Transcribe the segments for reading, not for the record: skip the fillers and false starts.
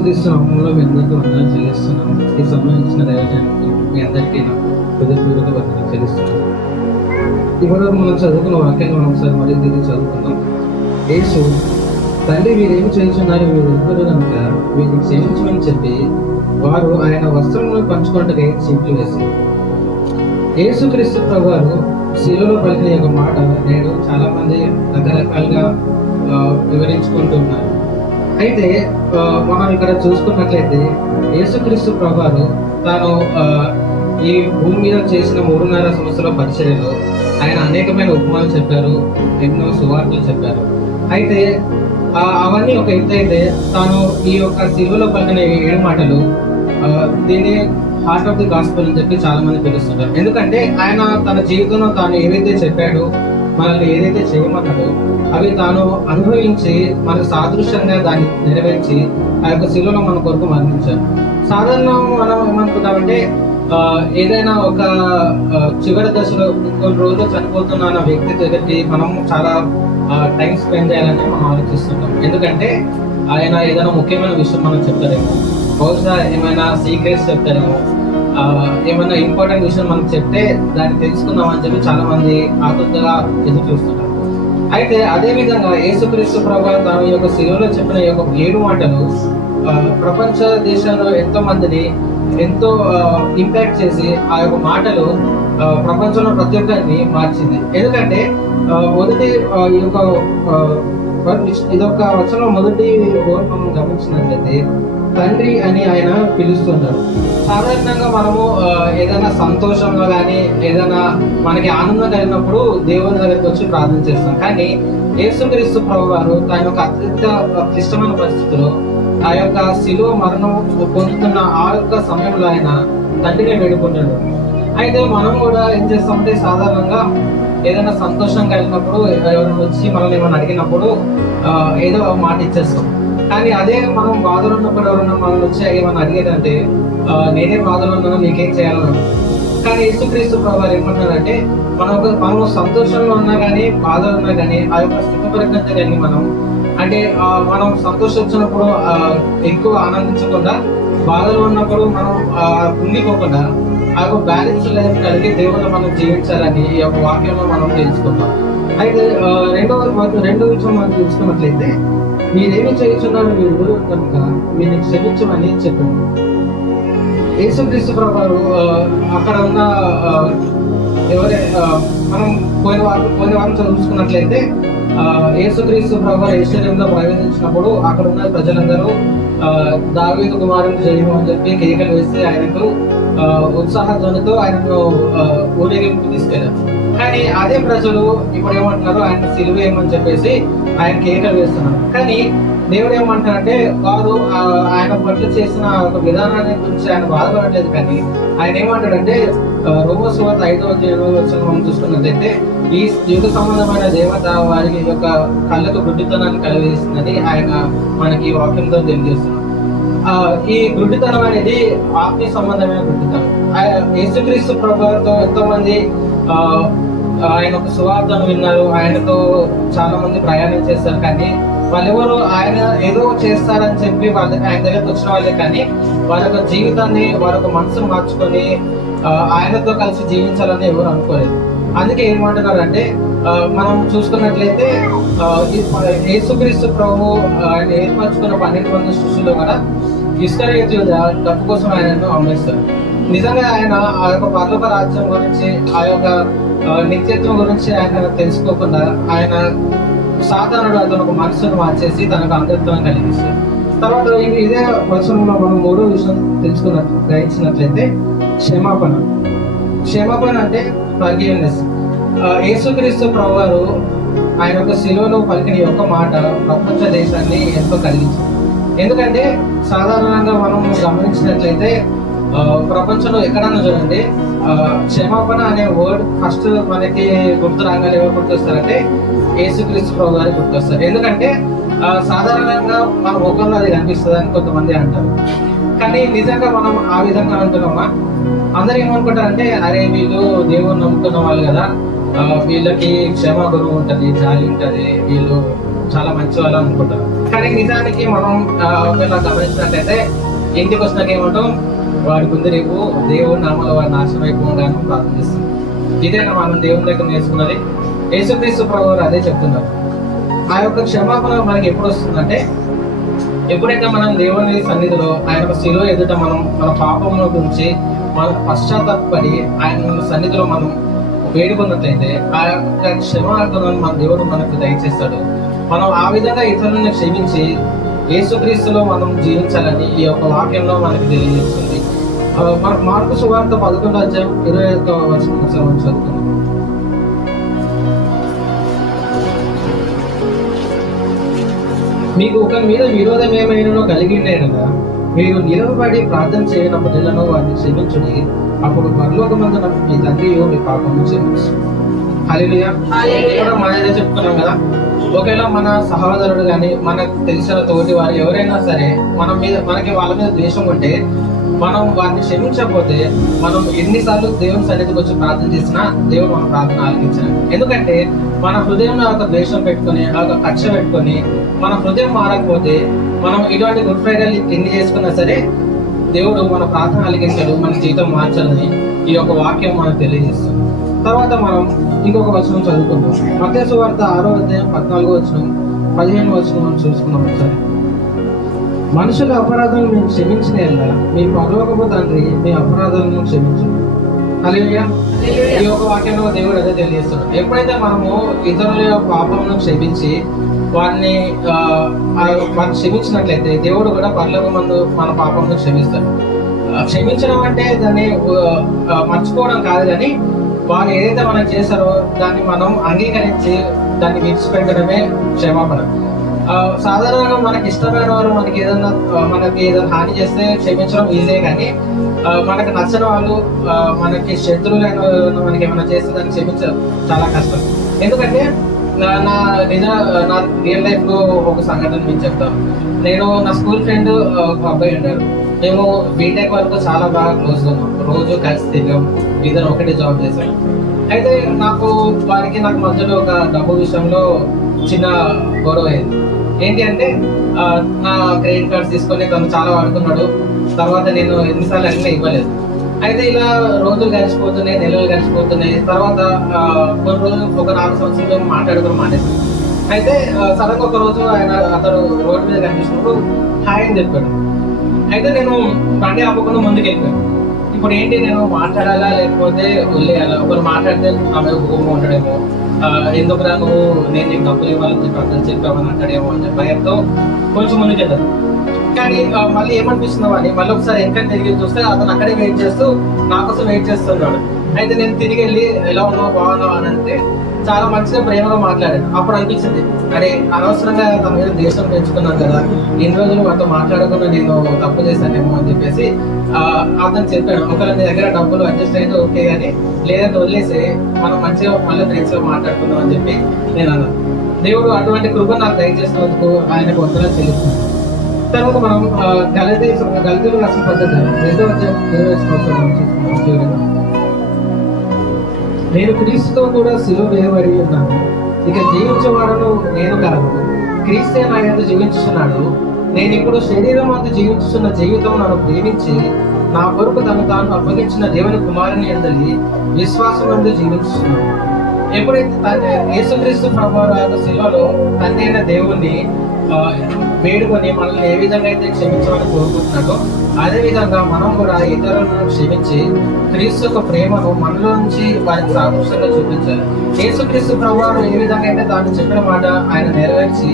యేసుక్రీస్తు నామములో మీ అందరికీ వందనాలు చెల్లిస్తున్నాం. ఈ సంబంధించిన దైవజనానికి మీ అందరికీ నా హృదయపూర్వక వందనాలు చెల్లిస్తున్నాం. ఇప్పటివరకు మనం చదువుకున్న వాక్యాన్ని మనం ఒకసారి మరీ తిరిగి చదువుకుందాం. యేసు, తండ్రి వీరేమి చేస్తున్నారు, వీరు ఎదురు కనుక వీరిని క్షమించమని చెప్పి వారు ఆయన వస్త్రములను పంచుకుంటే చీట్లు వేసి, యేసుక్రీస్తు ప్రభువారు శిలువలో పలికిన యొక్క మాట నేడు చాలా మంది రకరకాలుగా వివరించుకుంటూ ఉన్నారు. అయితే మనం ఇక్కడ చూసుకున్నట్లయితే యేసుక్రీస్తు ప్రభువారు తాను ఈ భూమి మీద చేసిన 3.5 సంవత్సరాల పరిచర్యలో ఆయన అనేకమైన ఉపమానాలు చెప్పారు, ఎన్నో సువార్తలు చెప్పారు. అయితే అవన్నీ ఒక ఎత్తు అయితే తాను ఈ యొక్క శిలువలో పలికిన 7 మాటలు దీన్ని హార్ట్ ఆఫ్ ది గాస్పెల్ అని చెప్పి చాలా మంది పిలుస్తుంటారు. ఎందుకంటే ఆయన తన జీవితంలో తాను ఏదైతే చెప్పాడో, మనల్ని ఏదైతే చేయమన్నాడో అవి తాను అనుభవించి మనకు సాదృశ్యంగా దాన్ని నెరవేర్చి ఆ యొక్క శిలువలో మన కొరకు మరణించారు. సాధారణంగా మనం ఏమనుకుంటామంటే ఏదైనా ఒక చివరి దశలో కొన్ని రోజులు చనిపోతున్న అన్న వ్యక్తి దగ్గరికి మనం చాలా టైం స్పెండ్ చేయాలని మనం ఆలోచిస్తుంటాం. ఎందుకంటే ఆయన ఏదైనా ముఖ్యమైన విషయం మనం చెప్తారేమో, బహుశా ఏమైనా సీక్రెట్స్ చెప్తారేమో, ఏమైనా ఇంపార్టెంట్ విషయం మనం చెప్తే దాన్ని తెలుసుకుందాం అని చెప్పి చాలా మంది ఆతృతగా ఎదురు చూస్తుంటారు. అయితే అదే విధంగా యేసుక్రీస్తు ప్రభువు తాను ఈ యొక్క శిలువలో చెప్పిన ఈ యొక్క 7 మాటలు ప్రపంచ దేశాల్లో ఎంతో మందిని ఎంతో ఇంపాక్ట్ చేసి ఆ యొక్క మాటలు ప్రపంచంలో ప్రతి ఒక్కరిని మార్చింది. ఎందుకంటే మొదటి ఈ యొక్క ఇదొక వచనం మొదటి మనం గమనించినట్లయితే తండ్రి అని ఆయన పిలుస్తున్నారు. సాధారణంగా మనము ఏదైనా సంతోషంలో కానీ ఏదైనా మనకి ఆనందం కలిగినప్పుడు దేవుని దగ్గరికి వచ్చి ప్రార్థన చేస్తాం. కానీ యేసుక్రీస్తు ప్రభువారు తన యొక్క అత్యంత క్లిష్టమైన పరిస్థితుల్లో ఆ యొక్క శిలువ మరణం పొందుతున్న ఆ యొక్క సమయంలో ఆయన తండ్రిని వేడుకుంటాడు. అయితే మనం కూడా ఏం చేస్తామంటే సాధారణంగా ఏదైనా సంతోషం కలిగినప్పుడు ఎవరైనా వచ్చి మనల్ని ఏమైనా అడిగినప్పుడు ఏదో మాట ఇచ్చేస్తాం. కానీ అదే మనం బాధలు ఉన్నప్పుడు ఎవరైనా మనల్ని వచ్చి ఏమైనా అడిగేదంటే నేనే బాధలు ఉన్నాను, నీకేం చేయాలను. కానీ యేసుక్రీస్తు ప్రభువారు ఏమన్నారంటే మనము సంతోషంలో ఉన్నా కానీ బాధలు ఉన్నా కానీ ఆ యొక్క స్థితి పరిజ్ఞత కానీ మనం సంతోషం వచ్చినప్పుడు ఎక్కువ ఆనందించకుండా, బాధలు ఉన్నప్పుడు మనం కుంగిపోకుండా ఆ యొక్క బ్యాలెన్స్ లైఫ్ కలిగి దేవుడు మనం జీవించాలని ఈ యొక్క వాక్యంలో మనం తెలుసుకుంటాం. అయితే రెండో విషయం మనం తెలుసుకున్నట్లయితే మీరేమి చేస్తున్నారు, మీరు కనుక వీరిని క్షమించమని చెప్పింది. యేసుక్రీస్తు ప్రభువారు అక్కడ ఉన్న మనం పోయిన వారం చూసుకున్నట్లయితే యేసుక్రీస్తు ప్రభువారు యెరూషలేములో ప్రవేశించినప్పుడు అక్కడ ఉన్న ప్రజలందరూ దావీదు కుమారుని జయము అని చెప్పి కేకలు వేసి ఆయనకు ఉత్సాహధ్వనితో ఆయనను ఊరేగింపు తీసుకెళ్లారు. కానీ అదే ప్రజలు ఇప్పుడు ఏమంటున్నారు, ఆయన సిలువ ఏమని చెప్పేసి ఆయన కేకలు వేస్తున్నారు. కానీ దేవుడు ఏమంటారంటే వారు ఆయన పట్ల చేసిన ఒక విధానాన్ని గురించి ఆయన బాధపడలేదు. కానీ ఆయన ఏమంటాడంటే రోమా సువార్త 5వ అధ్యాయం మనం చూసుకున్నట్లయితే ఈ యుగ సంబంధమైన దేవత వారికి యొక్క కళ్ళకు గుడ్డితనాన్ని కలిగిస్తుందని ఆయన మనకి వాక్యంతో తెలియజేస్తున్నారు. ఈ గుడ్డితనం అనేది ఆత్మీయ సంబంధమైన గుడ్డితనం. యేసుక్రీస్తు ప్రభువుతో ఎంతో మంది ఆయన ఒక సువార్తను విన్నారు, ఆయనతో చాలా మంది ప్రయాణం చేస్తారు. కానీ వాళ్ళెవరు ఆయన ఏదో చేస్తారని చెప్పి ఆయన దగ్గరకు వచ్చిన వాళ్ళే. కానీ వారి యొక్క జీవితాన్ని వారి యొక్క మనసును మార్చుకొని ఆయనతో కలిసి జీవించాలని ఎవరు అనుకోలేదు. అందుకే ఏమంటున్నారంటే మనం చూసుకున్నట్లయితే యేసుక్రీస్తు ప్రభు ఆయన ఏర్పరచుకున్న 12 మంది శిష్యులు కూడా ఇస్కరియోతు డబ్బు కోసం ఆయనను అమ్మేస్తారు. నిజంగా ఆయన ఆ యొక్క పరలోక రాజ్యం గురించి, ఆ యొక్క నిత్యత్వం గురించి ఆయన తెలుసుకోకుండా ఆయన సాధారణుడు అతను ఒక మనసును మార్చేసి తనకు అంధత్వం కలిగిస్తారు. తర్వాత ఇదే వచనంలో మనం 3వ విషయం గ్రహించినట్లయితే క్షమాపణ అంటే ఫర్గివ్నెస్. యేసుక్రీస్తు ప్రభువారు ఆయన యొక్క శిలువలో పలికిన యొక్క మాట ప్రపంచ దేశాన్ని ఎంతో కలిగించింది. ఎందుకంటే సాధారణంగా మనం గమనించినట్లయితే ప్రపంచంలో ఎక్కడన్నా చూడండి క్షమాపణ అనే వర్డ్ ఫస్ట్ మనకి గుర్తు రాగానే ఎవరు గుర్తొస్తారంటే యేసుక్రీస్తు ప్రభు గారికి గుర్తొస్తారు. ఎందుకంటే సాధారణంగా మన ముఖంలో అది కనిపిస్తుంది అని కొంతమంది అంటారు. కానీ నిజంగా మనం ఆ విధంగా అంటున్నామా? అందరూ ఏమనుకుంటారంటే అరే వీళ్ళు దేవుని నమ్ముకున్న వాళ్ళు కదా, వీళ్ళకి క్షమాగుణం ఉంటుంది, జాలి ఉంటుంది, వీళ్ళు చాలా మంచి వాళ్ళు అనుకుంటారు. కానీ నిజానికి మనం ఒకవేళ గమనించినట్లయితే ఇంటికి వచ్చినాక ఏమంటాం, వాడి ముందు రేపు దేవుడి నామలో వాడి నాశనం అయిపోగానే ప్రార్థిస్తాం. ఇదేనా మనం దేవుని దగ్గర నేర్చుకున్నది? యేసుక్రీస్తు ప్రభువు అదే చెప్తున్నారు. ఆ యొక్క క్షమాపణ మనకి ఎప్పుడు వస్తుందంటే, ఎప్పుడైతే మనం దేవుని సన్నిధిలో ఆయన శిలువ ఎదుట మనం మన పాపంలో గురించి మన పశ్చాత్తాపడి ఆయన సన్నిధిలో మనం వేడుకున్నట్లయితే ఆ యొక్క క్షమాపణను మన దేవుడు మనకు దయచేస్తాడు. మనం ఆ విధంగా ఇతరులను క్షమించి యేసుక్రీస్తులో మనం జీవించాలని ఈ యొక్క వాక్యంలో మనకు తెలియజేస్తుంది. మన మార్కు సువార్త 11:21 చదువుతున్నాం. మీకు ఒకరి మీద విరోధం ఏమైనా కలిగిండేనగా మీరు నిలవబడి ప్రార్థన చేయనప్పుడెల్లను వారిని క్షమించుడి, అప్పుడు పరలోకమందున మీ తండ్రియు మీ పాపము క్షమించు. హల్లెలూయా. కూడా మనమే చెప్పుకున్నాం కదా, ఒకవేళ మన సహోదరుడు కానీ మనకు తెలిసిన తోటి వారు ఎవరైనా సరే మనకి వాళ్ళ మీద ద్వేషం ఉంటే మనం వారిని క్షమించకపోతే మనం ఎన్నిసార్లు దేవుని సన్నిధికి వచ్చి ప్రార్థన చేసినా దేవుడు మన ప్రార్థన ఆలకించాడు. ఎందుకంటే మన హృదయంలో ఒక ద్వేషం పెట్టుకొని ఒక కక్ష పెట్టుకొని మన హృదయం మారకపోతే మనం ఇటువంటి గుడ్ ఫ్రైడే ఎన్ని చేసుకున్నా సరే దేవుడు మన ప్రార్థన ఆలకించాడు, మన జీవితం మార్చాలని ఈ యొక్క వాక్యం మనకు తెలియజేస్తుంది. తర్వాత మనం ఇంకొక వచనం చదువుకుందాం. మత్తయి సువార్త 6:14 మనం చూసుకున్నాం ఒకసారి. మనుషుల అపరాధాలను మేము క్షమించిన మీ పరలోకపు తండ్రి మీ అపరాధాలను క్షమించు. హల్లెలూయా. ఈ యొక్క వాక్యంలో దేవుడు అదే తెలియజేస్తున్నాడు. ఎప్పుడైతే మనము ఇతరుల పాపములను క్షమించి వారిని క్షమించినట్లయితే దేవుడు కూడా పరలోకమందు మన పాపములను క్షమిస్తాడు. క్షమించడం అంటే దాన్ని మర్చిపోవడం కాదు, కానీ వారు ఏదైతే మనం చేశారో దాన్ని మనం అంగీకరించి దాన్ని విడిచిపెట్టడమే క్షమాపణ. సాధారణంగా మనకి ఇష్టమైన వారు మనకి ఏదైనా హాని చేస్తే క్షమించడం ఈజీ, కానీ మనకు నచ్చని వాళ్ళు మనకి శత్రువులైన మనకి ఏమైనా చేస్తే దాన్ని క్షమించడం చాలా కష్టం. ఎందుకంటే నా రియల్ లైఫ్ లో ఒక సంఘటన మీకు చెప్తాను. నేను నా స్కూల్ ఫ్రెండ్ ఒక అబ్బాయి ఉన్నాడు. మేము బీటెక్ వరకు చాలా బాగా క్లోజ్ ఉన్నాం, రోజు కలిసి తిరిగాం, ఇద్దరు ఒకటే జాబ్ చేశాం. అయితే నాకు మధ్యలో ఒక డబ్బు విషయంలో చిన్న గొడవ అయింది. ఏంటి అంటే నా క్రెడిట్ కార్డ్స్ తీసుకొని తను చాలా వాడుకున్నాడు. తర్వాత నేను ఎన్నిసార్లు అడిగినా ఇవ్వలేదు. అయితే ఇలా రోజులు గడిచిపోతున్నాయి, నెలలు గడిచిపోతున్నాయి. తర్వాత కొన్ని రోజులు ఒక 4 సంవత్సరాలు మాట్లాడుకుని మానేసాను. అయితే సడన్గా ఒక రోజు అతను రోడ్డు మీద కనిపించినప్పుడు హాయ్ అని చెప్పాడు. అయితే నేను బండి ఆపకుండా ముందుకు వెళ్ళిపోయాను. ఇప్పుడు ఏంటి, నేను మాట్లాడాలా లేకపోతే వదిలేయాలా? ఒకరు మాట్లాడితే ఆమె హోమో ఉంటాడేమో, ఎందుకురా నువ్వు నేను నీకు డబ్బులు ఇవ్వాలని చెప్పి అర్థం చెప్పామని అంటాడేమో అని చెప్పి భయంతో కొంచెం ముందుకు వెళ్ళాను. కానీ మళ్ళీ ఏమనిపిస్తుందో అని మళ్ళీ ఒకసారి వెనక తిరిగి చూస్తే అతను అక్కడే వెయిట్ చేస్తూ నా కోసం వెయిట్ చేస్తున్నాడు. అయితే నేను తిరిగి వెళ్ళి ఎలా ఉన్నావు బాగున్నావు అని అంటే చాలా మంచిగా ప్రేమగా మాట్లాడాను. అప్పుడు అనిపించింది, అరే అనవసరంగా తన మీద దేశం పెంచుకున్నాను కదా, ఎన్ని రోజులు వాటితో మాట్లాడకుండా నేను తప్పు చేశానేమో అని చెప్పేసి అతను చెప్పాడు. ఒకవేళ నీ దగ్గర డబ్బులు అడ్జస్ట్ అయితే ఓకే, కానీ లేదంటే వదిలేసి మనం మంచిగా మళ్ళీ ఫ్రెండ్స్ గా మాట్లాడుకుందాం అని చెప్పి నేను అన్నాను. దేవుడు అటువంటి కృప నాకు దయచేసినందుకు ఆయనకు వందనాలు చెల్లిస్తున్నాను. తర్వాత మనం గలతీయులకు రాసిన పద్ధతి 2:20 నేను క్రీస్తుతో కూడా సిలువ వేయబడి ఉన్నాను, ఇక జీవించేవాడను నేను కాదు, క్రీస్తే నా యందు జీవించుచున్నాడు. నేను ఇప్పుడు శరీరం అందు జీవించుతున్న జీవితం నన్ను ప్రేమించి నా కొరకు తను తాను అప్పగించిన దేవుని కుమారుని యందలి విశ్వాసం అందు జీవించుతున్నాను. ఎప్పుడైతే యేసుక్రీస్తు ప్రభువు శిలువలో తండ్రి అయిన దేవుణ్ణి వేడుకొని మనల్ని ఏ విధంగా అయితే క్షమించమని కోరుకుంటున్నాడో అదే విధంగా మనం కూడా ఇతరులను క్షమించి క్రీస్తు యొక్క ప్రేమను మనలో నుంచి వారికి సాదృశ్యంగా చూపించాలి. యేసుక్రీస్తు ప్రభువారు ఏ విధంగా అయితే తాను చెప్పిన మాట ఆయన నెరవేర్చి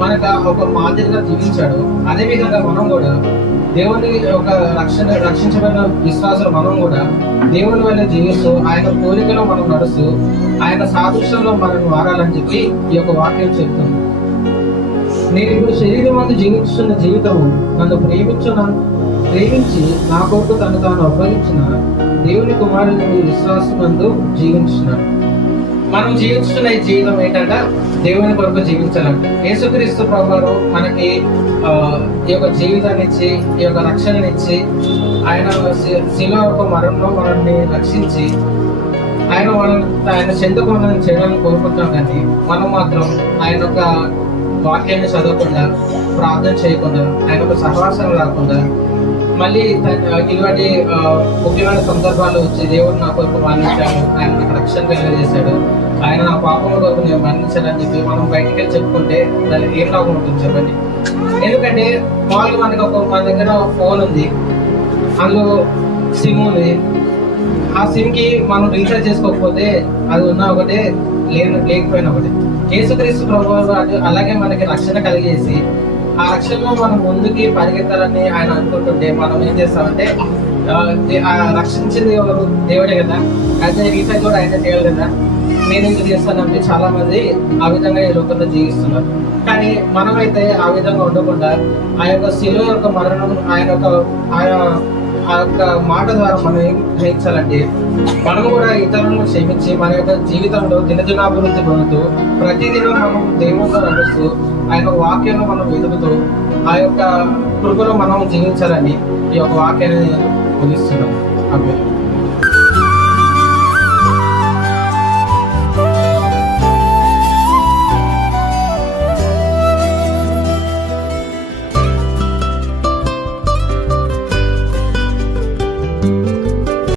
మనకు ఒక మాదిరిగా జీవించాడు, అదే విధంగా మనం కూడా దేవుని ఒక రక్షించబడిన విశ్వాసాలు మనం కూడా దేవుని వల్ల జీవిస్తూ ఆయన కోరికలో మనం నడుస్తూ ఆయన సాదృశ్యంలో మనం మారాలని చెప్పి ఈ యొక్క వాక్యం చెప్తుంది. నేను ఇప్పుడు శరీరం అందు జీవిస్తున్న జీవితము నన్ను ప్రేమించి నా కొరకు తను తాను అప్పగించిన దేవుని కుమారుని విశ్వాసం నందు జీవించున్నాను. మనం జీవిస్తున్న ఈ జీవితం ఏంటంటే దేవుని కొరకు జీవించాలంట. యేసుక్రీస్తు ప్రభువారు మనకి ఈ యొక్క జీవితాన్ని ఇచ్చి ఈ యొక్క రక్షణనిచ్చి ఆయన శిలువ యొక్క మరణంలో మనల్ని రక్షించి ఆయన చెంతకు మనం చేయాలని కోరుకుంటున్నాం, కానీ మనం మాత్రం ఆయన యొక్క వాక్యాన్ని చదవకుండా, ప్రార్థన చేయకుండా, ఆయన యొక్క సహవాసం రాకుండా, మళ్ళీ ఇటువంటి ముఖ్యమైన సందర్భాలు వచ్చి దేవుడు నా కొరకు మరణించాడు, ఆయన నాకు రక్షణ కలిగజేశాడు, ఆయన నా పాపం కొరకు నేను మరణించాలని చెప్పి మనం బయటికి వెళ్ళి చెప్పుకుంటే దాన్ని ఏం లాభం ఉంటుంది చెప్పండి. ఎందుకంటే మామూలుగా మన దగ్గర ఫోన్ ఉంది, అందులో సిమ్ ఉంది. ఆ సిమ్ కి మనం రీఛార్జ్ చేసుకోకపోతే అది ఉన్న ఒకటే, లేకపోయినా ఒకటే. యేసుక్రీస్తు ప్రభువు అలాగే మనకి రక్షణ కలిగేసి ఆ రక్షణలో మనం ముందుకి పరిగెత్తాలని ఆయన అనుకుంటుంటే మనం ఏం చేస్తామంటే, రక్షించింది ఎవరు? దేవుడే కదా, అయితే రీఛార్జ్ కూడా ఆయన చేయాలి కదా, నేను ఎందుకు చేస్తానంటే చాలా మంది ఆ విధంగా ఈ లోకంలో జీవిస్తున్నారు. కానీ మనమైతే ఆ విధంగా ఉండకుండా ఆ యొక్క శిలువ యొక్క మరణం, ఆ యొక్క మాట ద్వారా మనం ఏం గ్రహించాలంటే, మనం కూడా ఇతరులను క్షమించి మన యొక్క జీవితంలో దినదినాభివృద్ధి పొందుతూ ప్రతిదినం మనం దేవునితో నడుస్తూ ఆయన వాక్యాన్ని మనం వెతుకుతూ ఆ యొక్క కృపలో మనం జీవించాలని ఈ యొక్క వాక్యాన్ని నేను ముగిస్తున్నాను.